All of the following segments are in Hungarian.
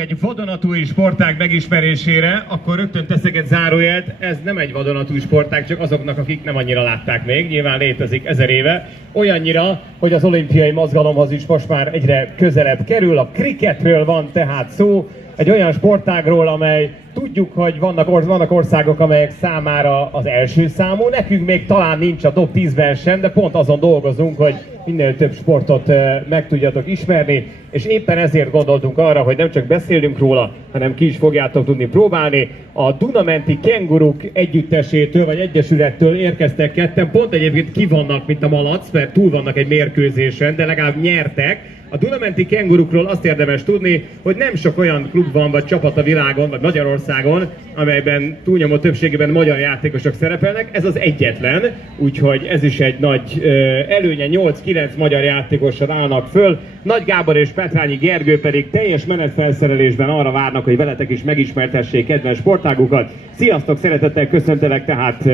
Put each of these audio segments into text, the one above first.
Egy vadonatúj sportág megismerésére, akkor rögtön teszek egy zárójelt, ez nem egy vadonatúj sportág, csak azoknak, akik nem annyira látták még, nyilván létezik 1000 éve. Olyannyira, hogy az olimpiai mozgalomhoz is most már egyre közelebb kerül, a kriketről van tehát szó, egy olyan sportágról, amely tudjuk, hogy vannak országok, amelyek számára az első számú, nekünk még talán nincs a top 10-ben sem, de pont azon dolgozunk, hogy minél több sportot meg tudjatok ismerni, és éppen ezért gondoltunk arra, hogy nem csak beszélünk róla, hanem ki is fogjátok tudni próbálni. A Dunamenti Kenguruk együttesétől, vagy egyesülettől érkeztek ketten, pont egyébként ki vannak, mint a malac, mert túl vannak egy mérkőzésen, de legalább nyertek. A Dunamenti Kengurukról azt érdemes tudni, hogy nem sok olyan klub van, vagy csapat a világon, vagy Magyarországon, amelyben túlnyomó többségében magyar játékosok szerepelnek. Ez az egyetlen, úgyhogy ez is egy nagy előnye, 8-9 magyar játékossal állnak föl. Nagy Gábor és Petrányi Gergő pedig teljes menetfelszerelésben arra várnak, hogy veletek is megismertessék kedvenc sportágukat. Sziasztok, szeretettel köszöntelek tehát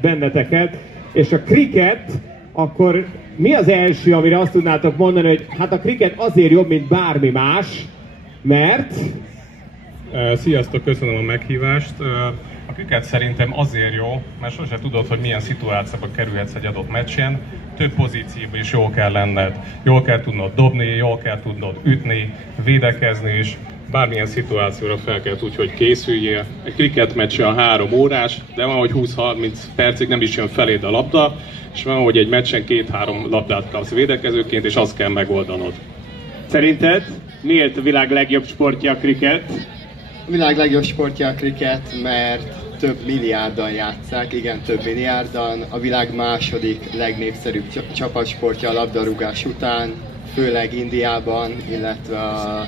benneteket, és a kriket, akkor mi az első, amire azt tudnátok mondani, hogy hát a kriket azért jobb, mint bármi más, mert... Sziasztok, köszönöm a meghívást. A kriket szerintem azért jó, mert sose tudod, hogy milyen szituációba kerülhetsz egy adott meccsen. Több pozícióban is jól kell lenned. Jól kell tudnod dobni, jól kell tudnod ütni, védekezni is. Bármilyen szituációra fel kell úgy, hogy készüljél. Egy kriket meccse a 3 órás, de van, hogy 20-30 percig nem is jön feléd a labda, és van, hogy egy meccsen 2-3 labdát kapsz védekezőként, és azt kell megoldanod. Szerinted miért a világ legjobb sportja a kriket? A világ legjobb sportja a kriket, mert több milliárdan játsszák, igen, több milliárdan. A világ második legnépszerűbb csapatsportja a labdarúgás után, főleg Indiában, illetve a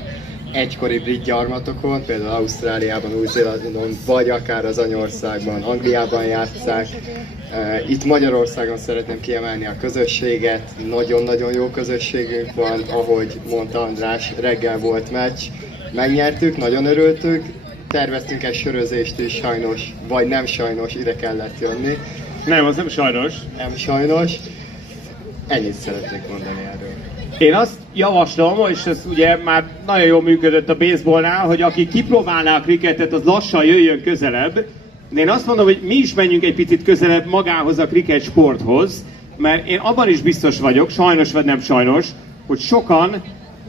egykori brit gyarmatokon, például Ausztráliában, Új-Zélandon, vagy akár az anyaországban, Angliában játsszák. Itt Magyarországon szeretném kiemelni a közösséget, nagyon-nagyon jó közösségünk van, ahogy mondta András, reggel volt meccs, megnyertük, nagyon örültük, terveztünk egy sörözést is, sajnos, vagy nem sajnos, ide kellett jönni. Nem, az nem sajnos. Nem sajnos. Ennyit szeretnék mondani erről. Én azt javaslom, és ez ugye már nagyon jól működött a baseballnál, hogy aki kipróbálná a kriketet, az lassan jöjjön közelebb. De én azt mondom, hogy mi is menjünk egy picit közelebb magához a kriket sporthoz, mert én abban is biztos vagyok, sajnos vagy nem sajnos, hogy sokan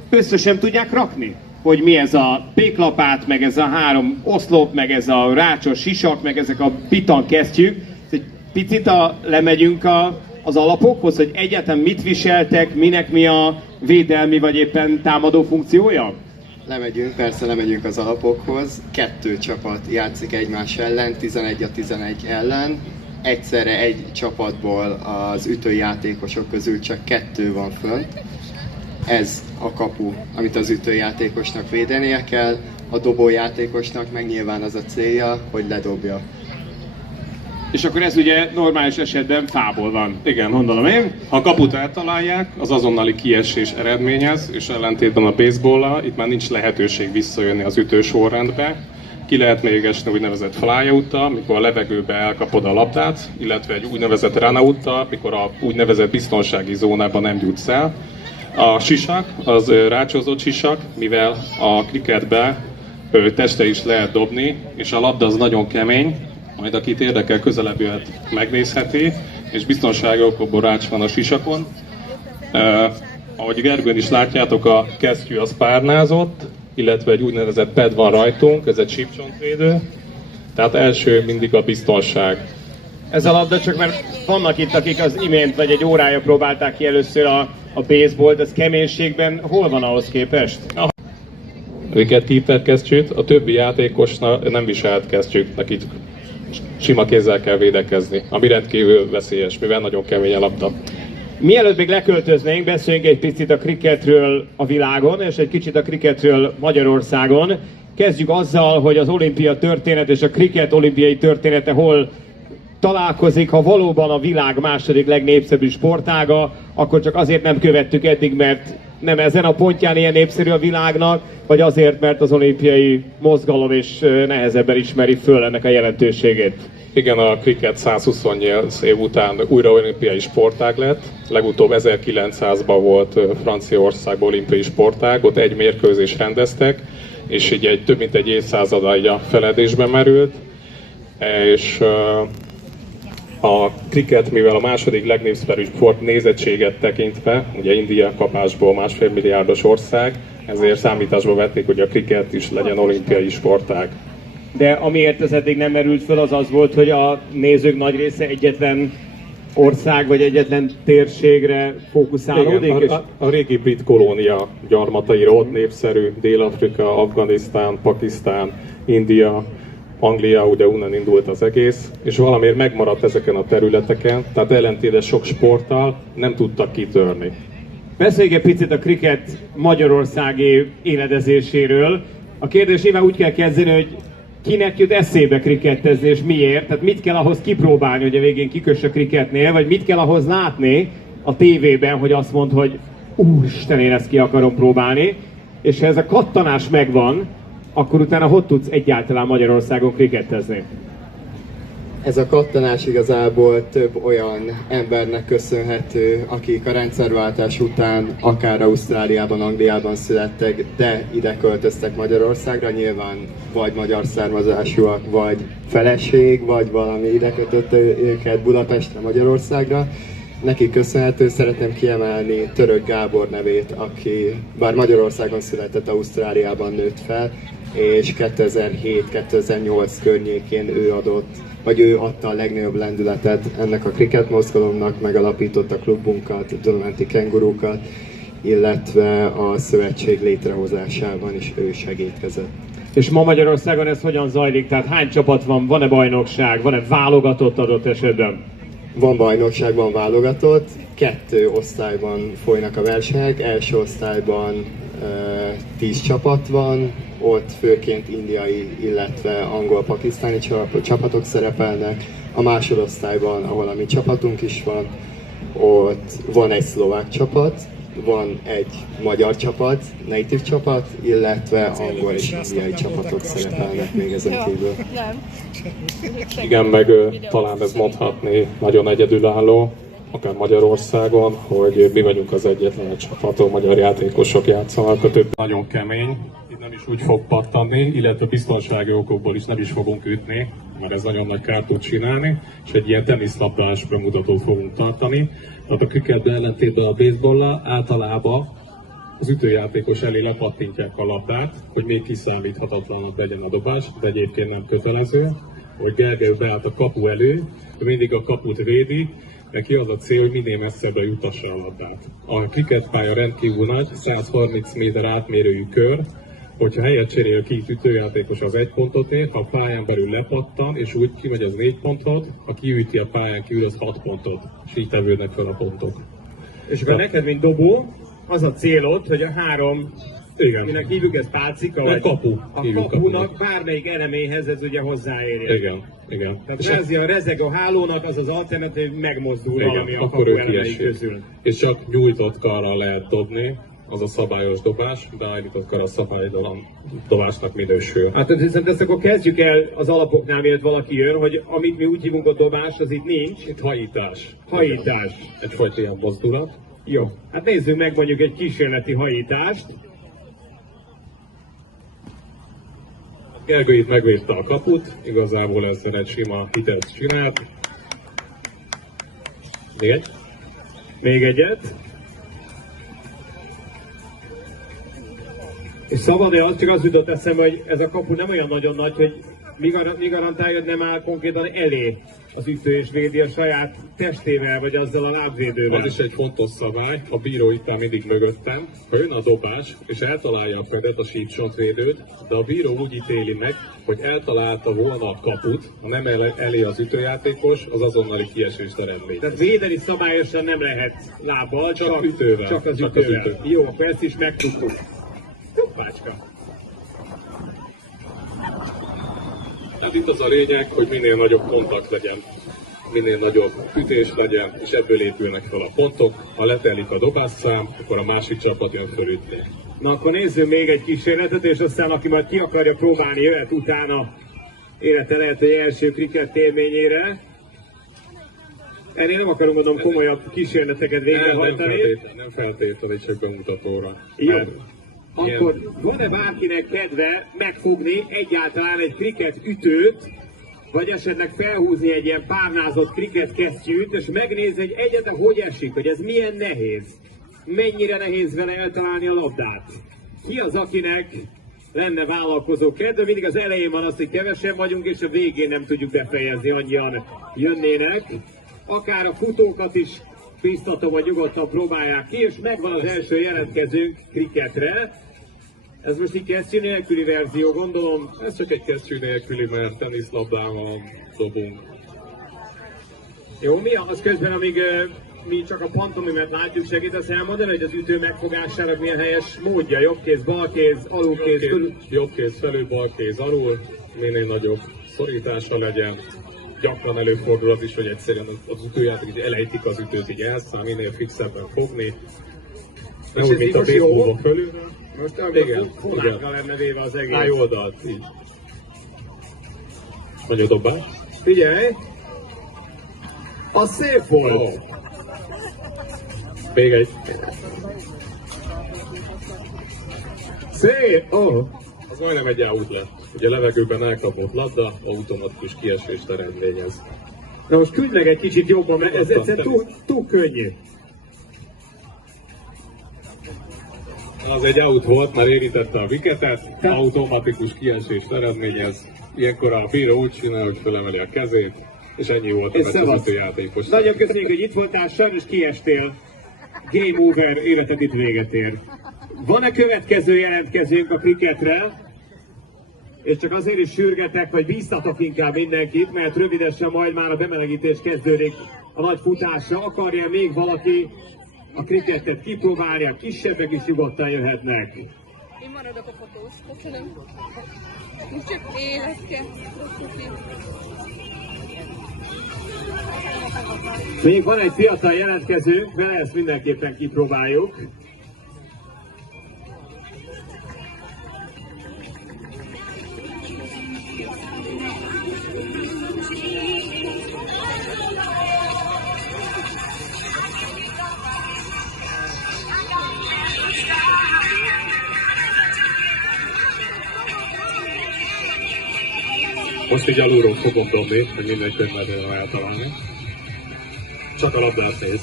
össze sem tudják rakni, hogy mi ez a péklapát, meg ez a 3 oszlop, meg ez a rácsos sisak, meg ezek a pitan kesztyűk. Egy picit lemegyünk az alapokhoz, hogy egyáltalán mit viseltek, minek mi a védelmi vagy éppen támadó funkciója? Persze lemegyünk az alapokhoz. 2 csapat játszik egymás ellen, 11-11 ellen. Egyszerre egy csapatból az ütőjátékosok közül csak 2 van fönt. Ez a kapu, amit az ütőjátékosnak védenie kell, a dobójátékosnak meg nyilván az a célja, hogy ledobja. És akkor ez ugye normális esetben fából van. Igen, gondolom én. Ha a kaput eltalálják, az azonnali kiesés eredményez, és ellentétben a baseball-al itt már nincs lehetőség visszajönni az ütősorrendbe. Ki lehet még esni úgynevezett flyout-tal, mikor a levegőbe elkapod a labdát, illetve egy úgynevezett runout-tal, mikor a úgynevezett biztonsági zónában nem jutsz el. A sisak, az rácsozott sisak, mivel a kriketbe testre is lehet dobni, és a labda az nagyon kemény, majd akit érdekel, közelebb jöhet, megnézheti, és biztonsági okokból rács van a sisakon. Ahogy Gergőn is látjátok, a kesztyű az párnázott, illetve egy úgynevezett pad van rajtunk, ez egy sípcsontvédő, tehát első mindig a biztonság. Ez a labda csak mert vannak itt, akik az imént vagy egy órája próbálták ki először a baseballt, ez keménységben hol van ahhoz képest? Wicketkeeper kesztyűt, a többi játékosnak nem viselt kesztyűt, neki sima kézzel kell védekezni, ami rendkívül veszélyes, mivel nagyon kemény a labda. Mielőtt még leköltöznénk, beszéljünk egy picit a kriketről a világon, és egy kicsit a kriketről Magyarországon. Kezdjük azzal, hogy az olimpia történet és a kriket olimpiai története hol találkozik. Ha valóban a világ második legnépszerűbb sportága, akkor csak azért nem követtük eddig, mert nem ezen a pontján ilyen népszerű a világnak, vagy azért, mert az olimpiai mozgalom is nehezebben ismeri föl ennek a jelentőségét. Igen, a kriket 128 év után újra olimpiai sportág lett. Legutóbb 1900-ban volt Franciaországban olimpiai sportág, ott egy mérkőzést rendeztek, és így több mint egy évszázada feledésbe merült, és a kriket, mivel a második legnépszerűbb sport nézettséget tekintve, ugye India kapásból 1,5 milliárdos ország, ezért számításba vették, hogy a kriket is legyen olimpiai sportág. De amiért ez eddig nem merült föl, az az volt, hogy a nézők nagy része egyetlen ország vagy egyetlen térségre fókuszálódik? Igen, a régi brit kolónia gyarmataira ott népszerű, Dél-Afrika, Afganisztán, Pakisztán, India, Anglia, ugye onnan indult az egész, és valamiért megmaradt ezeken a területeken, tehát ellentétes sok sporttal nem tudtak kitörni. Beszéljünk egy picit a kriket magyarországi éledezéséről. A kérdés nyilván úgy kell kezdeni, hogy kinek jut eszébe krikettezni, és miért? Tehát mit kell ahhoz kipróbálni, hogy a végén kiköss a kriketnél, vagy mit kell ahhoz látni a tévében, hogy azt mond, hogy úristen, én ezt ki akarom próbálni, és ha ez a kattanás megvan, akkor utána hogy tudsz egyáltalán Magyarországon krikettezni? Ez a kattanás igazából több olyan embernek köszönhető, akik a rendszerváltás után akár Ausztráliában, Angliában születtek, de ide költöztek Magyarországra, nyilván vagy magyar származásúak, vagy feleség, vagy valami ide kötött őket Budapestre, Magyarországra. Neki köszönhető, szeretném kiemelni Török Gábor nevét, aki bár Magyarországon született, Ausztráliában nőtt fel, és 2007-2008 környékén ő adta a legnagyobb lendületet ennek a kriket mozgalomnak, megalapította klubunkat, Dolomenti Kengurukat, illetve a szövetség létrehozásában is ő segítkezett. És ma Magyarországon ez hogyan zajlik? Tehát hány csapat van, van-e bajnokság, van-e válogatott adott esetben? Van bajnokság, van válogatott, 2 osztályban folynak a versenyek, első osztályban 10 csapat van, ott főként indiai, illetve angol-pakisztáni csapatok szerepelnek. A másodosztályban, ahol a mi csapatunk is van, ott van egy szlovák csapat, van egy magyar csapat, natív csapat, illetve angol és indiai csapatok szerepelnek még ezen kívül. Igen, meg talán ez mondhatni nagyon egyedülálló, akár Magyarországon, hogy mi vagyunk az egyetlen csapaton, magyar játékosok játszanak, a többi nagyon kemény, itt nem is úgy fog pattanni, illetve biztonsági okokból is nem is fogunk ütni, mert ez nagyon nagy kárt tud csinálni, és egy ilyen teniszlabdás bemutatót fogunk tartani. Tehát a kriketben ellentétben a baseballlal általában az ütőjátékos elé lepattintják a labdát, hogy még kiszámíthatatlanabb legyen a dobás, de egyébként nem kötelező. Hogy Gergely beállt a kapu elő, mindig a kaput védi, neki az a cél, hogy minél messzebbre jutassa a labdát. A kriketpálya rendkívül nagy, 130 méter átmérőjű kör, hogyha helyet cserél ki ütőjátékos az 1 pontot ér, ha a pályán belül lepattan, és úgy kimegy az 4 pontot, ha kiüti a pályán kívül az 6 pontot, és így tevődnek fel a pontok. És akkor neked, mint dobó, az a célod, hogy a 3, igen, minek hívjuk ezt pálcika, vagy kapu. A kapunak bármelyik eleméhez ez ugye hozzáérjen. Igen, igen. Tehát a rezeg a hálónak, az az alternatív, hogy megmozdul igen, valami a akkor kapu ő elemei közül. És csak nyújtott karral lehet dobni, az a szabályos dobás, beállított kar a szabálytalan dobásnak minősül. Hát viszont ezt akkor kezdjük el az alapoknál, mielőtt valaki jön, hogy amit mi úgy hívunk a dobás, az itt nincs. Itt hajítás. Hajítás. Egyfajta ilyen mozdulat. Jó, hát nézzük meg mondjuk egy kísérleti hajítást. Gergő itt megvédte a kaput, igazából ezzel egy sima hitet csinált. Még egy? Még egyet. És szabad-e az, csak az jutott eszembe, hogy ez a kapu nem olyan nagyon nagy, hogy mi garantálja, hogy nem áll konkrétan elé az ütő és védi a saját testével, vagy azzal a lábvédővel. Az is egy fontos szabály, a bíró itt áll mindig mögöttem. Ha jön a dobás, és eltalálja a fedet, a sípcsontvédőt, de a bíró úgy ítéli meg, hogy eltalálta volna a kaput, ha nem elé az ütőjátékos, az azonnali kiesést eredmény. Tehát védeni szabályosan nem lehet lábbal, csak ütővel. Csak az csak ütővel. Az ütő. Jó, akkor ezt is megtudtuk. Pácska. Tehát itt az a lényeg, hogy minél nagyobb kontakt legyen, minél nagyobb ütés legyen, és ebből épülnek fel a pontok. Ha letelik a dobásszám, akkor a másik csapat jön fölütni. Na akkor nézzünk még egy kísérletet, és aztán aki majd ki akarja próbálni, jöhet utána élete lehet egy első kriket élményére. Ennél nem akarunk mondom komolyabb kísérleteket végrehajtani. Nem feltétlenül, csak bemutatóra. Jó. akkor van-e bárkinek kedve megfogni egyáltalán egy kriket ütőt, vagy esetleg felhúzni egy ilyen párnázott kriket kesztyűt, és megnézni, hogy egyáltalán hogy esik, hogy ez milyen nehéz. Mennyire nehéz vele eltalálni a labdát. Ki az, akinek lenne vállalkozó kedve? Mindig az elején van az, hogy kevesen vagyunk, és a végén nem tudjuk befejezni, annyian jönnének. Akár a futókat is biztatom, hogy nyugodtan próbálják ki, és megvan az első jelentkezőnk kriketre. Ez most egy kesztyű nélküli verzió, gondolom. Ez csak egy kesztyű nélküli, mert teniszlabdával dobunk. Jó, mi az közben, amíg mi csak a pantomimet látjuk, segítesz elmondani, hogy az ütő megfogásának milyen helyes módja? Jobb kéz, bal kéz, alul kéz, Jobb kéz felül, bal kéz alul, minél nagyobb szorítása legyen. Gyakran előfordul az is, hogy egyszerűen az ütőjáték így elejtik az ütőt, így elszáll, minél fixebben fogni. Nem úgy, mint a baseballba fölül. Most igen, fonákra lenne véve az egész. Állj oldalt, így. Mondja dobás. Figyelj! Az szép volt! Oh. Még egy. Szép! Oh. Az majdnem egy out lett. Ugye levegőben elkapott labda, automatikus kiesést eredményez. Na most küld meg egy kicsit jobban, mert ez egyszerűen túl könnyű. Az egy out volt, mert érintette a wicketet, automatikus kiesést eredményez. Ilyenkor a bíró úgy csinál, hogy felemeli a kezét, és ennyi volt a vezetőjátékos. Nagyon köszönjük, hogy itt voltál, sajnos kiestél. Game over, életed itt véget ér. Van-e következő jelentkezőnk a kriketre? És csak azért is sürgetek, hogy bíztatok inkább mindenkit, mert rövidesen majd már a bemelegítés kezdődik a nagy futásra. Akarja még valaki a kriketet kipróbálni, a kisebbek is nyugodtan jöhetnek. Én maradok a fotóz. Köszönöm. Csak életke. Még van egy fiatal jelentkezőnk, vele ezt mindenképpen kipróbáljuk. Most így alulról fogom dobni, hogy mindenki önmedően eltalálni. Csak a labdát néz.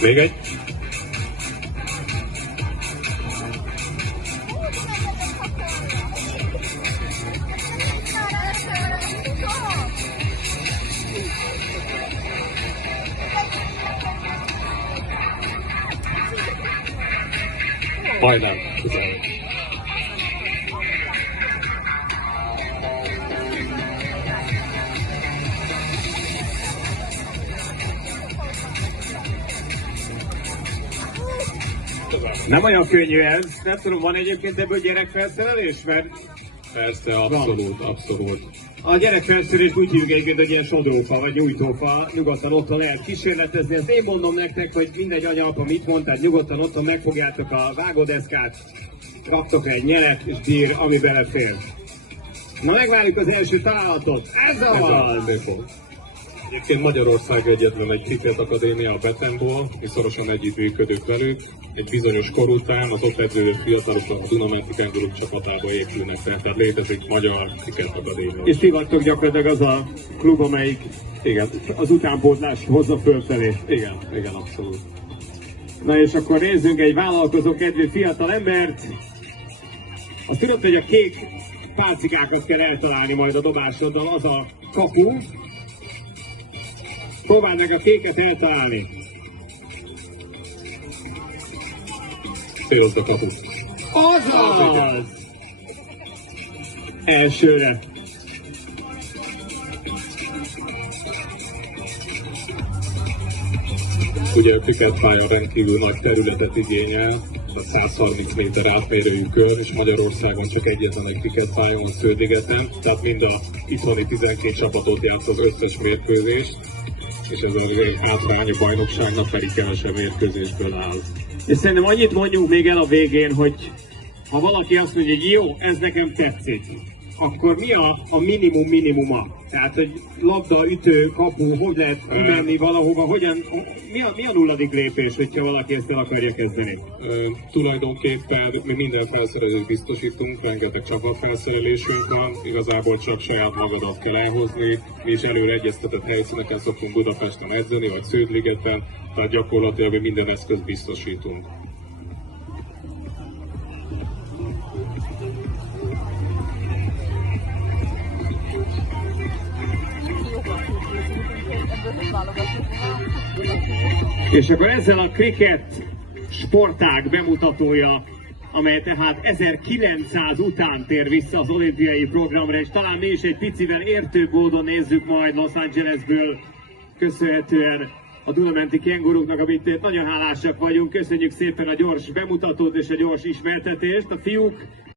Még egy. Majdnem. Nem olyan könnyű ez, nem tudom, van egyébként ebből gyerekfelszerelés? Mert Persze, abszolút, abszolút. a gyerekfelszerelést úgy hívjuk egyébként, hogy ilyen sodrófa vagy nyújtófa, nyugodtan otthon lehet kísérletezni. Ezt én mondom nektek, hogy mindegy anya-apa mit mond, tehát nyugodtan otthon megfogjátok a vágódeszkát, raktok egy nyelet és bír, ami belefér. Na megvárjuk az első találatot. Ez az! Egyébként Magyarország egyetlen egy Kriket Akadémia a Betenból, mi szorosan együttműködünk velük. Egy bizonyos kor után az ott edződő fiatalok a Dunamenti Kenguruk csapatába épülnek fel, tehát létezik Magyar Kriket Akadémia. És ti vagytok gyakorlatilag az a klub, amelyik Igen, az utánpótlást hozza fölfelé. igen, abszolút. Na és akkor nézzünk egy vállalkozó kedvű fiatal embert. Azt tudod, hogy a kék pálcikákat kell eltalálni majd a dobásoddal, az a kapu. Próbáld meg a kéket eltalálni. Célozd a kaput. Azaz! Elsőre. Ugye a kriketpálya rendkívül nagy területet igényel, a 130 méter átmérőjű kör, és Magyarországon csak egyetlen egy kriketpálya van Sződigeten, tehát mind a itthoni 12 csapatot játsz az összes mérkőzést, és ez az hátrányos bajnokságnak pedig kevesebb mérkőzésből áll. És szerintem annyit mondjunk még el a végén, hogy ha valaki azt mondja, hogy jó, ez nekem tetszik, akkor mi a minimuma? Tehát, hogy labda, ütő, kapu, hogy lehet kimenni valahova, mi a nulladik lépés, hogyha valaki ezt el akarja kezdeni? Tulajdonképpen mi minden felszerelést biztosítunk, rengeteg csapatfelszerelésünk van, igazából csak saját magadat kell elhozni, mi is előre egyeztetett helyszíneken szoktunk Budapesten edzeni, vagy Sződ-ligeten, tehát gyakorlatilag mi minden eszközt biztosítunk. És akkor ezzel a kriket sportág bemutatója, amely tehát 1900 után tér vissza az olimpiai programra, és talán mi is egy picivel értőbb módon nézzük majd Los Angelesből, köszönhetően a Dunamenti Kenguruknak, amit nagyon hálásak vagyunk. Köszönjük szépen a gyors bemutatót és a gyors ismertetést. A fiúk